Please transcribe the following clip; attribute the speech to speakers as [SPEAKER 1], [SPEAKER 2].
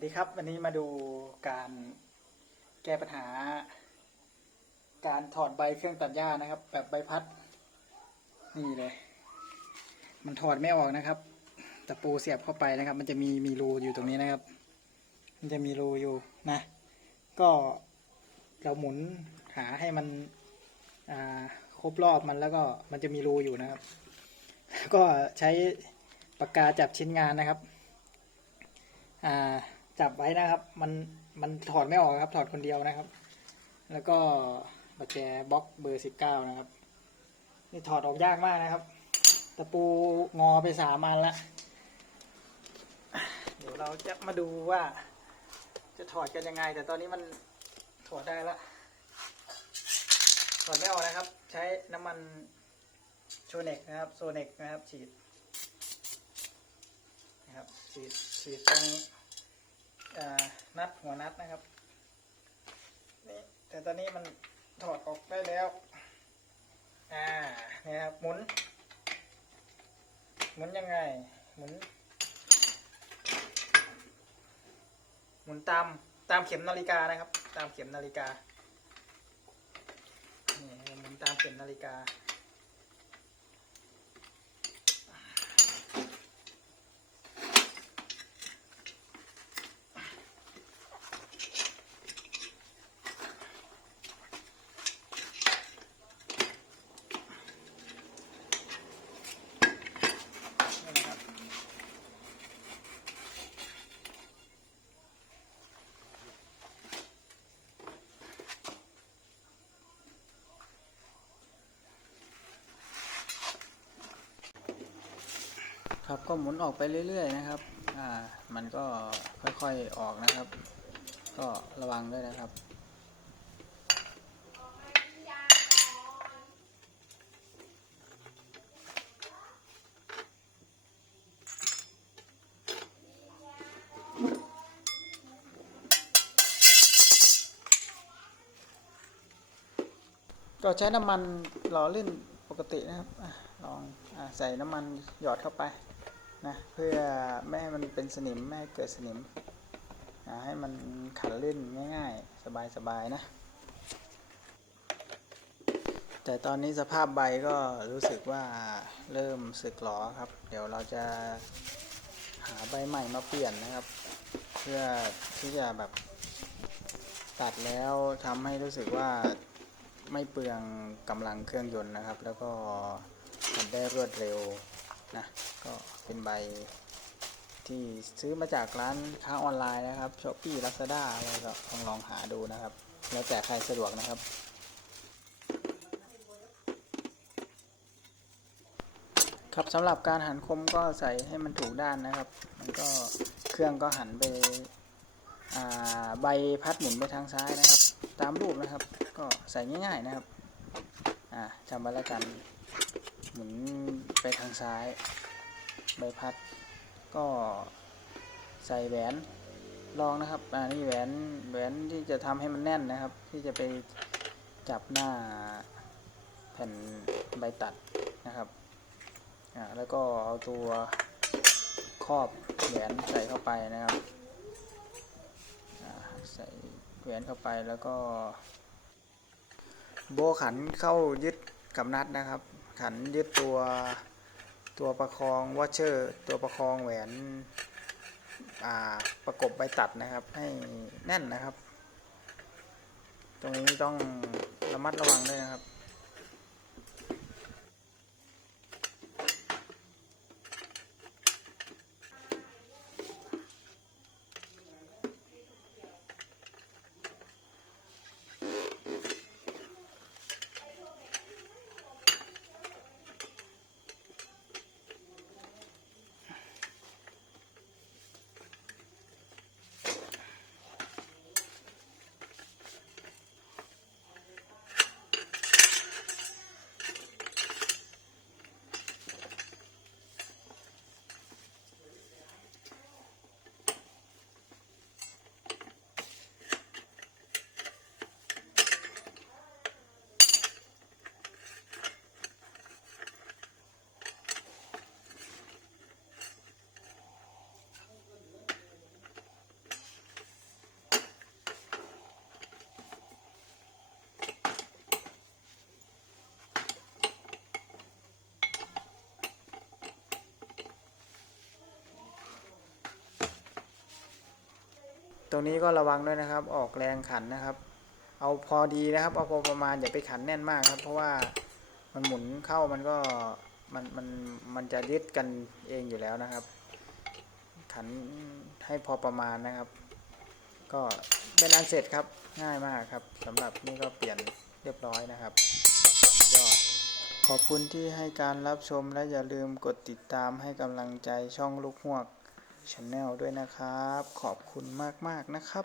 [SPEAKER 1] วัสดีครับ วันนี้มาดูการแก้ปัญหา การถอดใบเครื่องตัดหญ้านะครับ แบบใบพัด นี่เลย มันถอดไม่ออกนะครับตะปูเสียบเข้าไปนะครับ มันจะมีมีรูอยู่ตรงนี้นะครับ มันจะมีรูอยู่นะ ก็เราหมุนหาให้มันอ่าครบรอบมันแล้วก็มันจะมีรูอยู่นะครับ ก็ใช้ปากกาจับชิ้นงานนะครับ อ่า จับไว้นะครับ มันมันถอดไม่ออกครับ ถอดคนเดียวนะครับ แล้วก็ประแจบล็อกเบอร์สิบเก้านะครับ นี่ถอดออกยากมากนะครับ ตะปูงอไปสามอันละเดี๋ยวเราจะมาดูว่า จะถอดกันยังไง แต่ตอนนี้มันถอดได้ละถอดไม่ออกนะครับ ใช้น้ำมันโชเน็กนะครับ โซเน็กนะครับฉีดนะครับฉีดฉีดตรง นัดหัวนัดนะครับนี่แต่ตอนนี้มันถอดออกได้แล้ว อ่านี่ครับหมุน หมุนยังไง หมุน หมุนตามตามเข็มนาฬิกานะครับ ตามเข็มนาฬิกานี่หมุนตามเข็มนาฬิกา ครับก็หมุนออกไปเรื่อย ๆ นะครับอ่ามันก็ค่อยๆออกนะครับ ก็ระวังด้วยนะครับก็ใช้น้ำมันหล่อลื่นปกตินะครับ ลองอใส่น้ำมันหยอดเข้าไป นะเพื่อไม่ให้มันเป็นสนิมไม่ให้เกิดสนิมอ่าให้มันขันลื่นง่ายๆ สบายๆนะ แต่ตอนนี้สภาพใบก็รู้สึกว่าเริ่มสึกหรอครับ เดี๋ยวเราจะหาใบใหม่มาเปลี่ยนนะครับ เพื่อที่จะแบบตัดแล้วทำให้รู้สึกว่าไม่เปลืองกำลังเครื่องยนต์นะครับ แล้วก็ทำได้รวดเร็วนะก็ เป็นใบที่ซื้อมาจากร้านค้าออนไลน์นะครับช้อปปี้ลาซาด้าอะไรก็ลองลองหาดูนะครับ แล้วแต่ใครสะดวกนะครับ ครับสำหรับการหันคมก็ใส่ให้มันถูกด้านนะครับ มันก็เครื่องก็หันไปใบพัดหมุนไปทางซ้ายนะครับ ตามรูปนะครับ ก็ใส่ง่าย ๆนะครับอ่าจำไว้แล้วกัน หมุนไปทางซ้าย ใบพัด ก็ใส่แหวนลองนะครับอ่านี่แหวนแหวนที่จะทำให้มันแน่นนะครับ ที่จะไปจับหน้าแผ่นใบตัดนะครับอ่าแล้วก็เอาตัวครอบแหวนใส่เข้าไปนะครับใส่แหวนเข้าไปแล้วก็ โบขันเข้ายึดกับนัดนะครับ ขันยึดตัว ตัวประคองวอชเชอร์ ตัวประคองแหวนประกบใบตัดนะครับ ให้แน่นนะครับ ตรงนี้ต้องระมัดระวังด้วยนะครับ ตรงนี้ก็ระวังด้วยนะครับ ออกแรงขันนะครับ เอาพอดีนะครับ เอาพอประมาณอย่าไปขันแน่นมากครับ เพราะว่ามันหมุนเข้ามันก็มันมันมันจะยึดกันเองอยู่แล้วนะครับ ขันให้พอประมาณนะครับ ก็เป็นอันเสร็จครับง่ายมากครับสำหรับนี่ก็เปลี่ยนเรียบร้อยนะครับ ยอด ขอบคุณที่ให้การรับชมและอย่าลืมกดติดตามให้กำลังใจช่องลูกหวก ช n แนลด้วยนะครับ ขอบคุณมาก ๆ นะครับ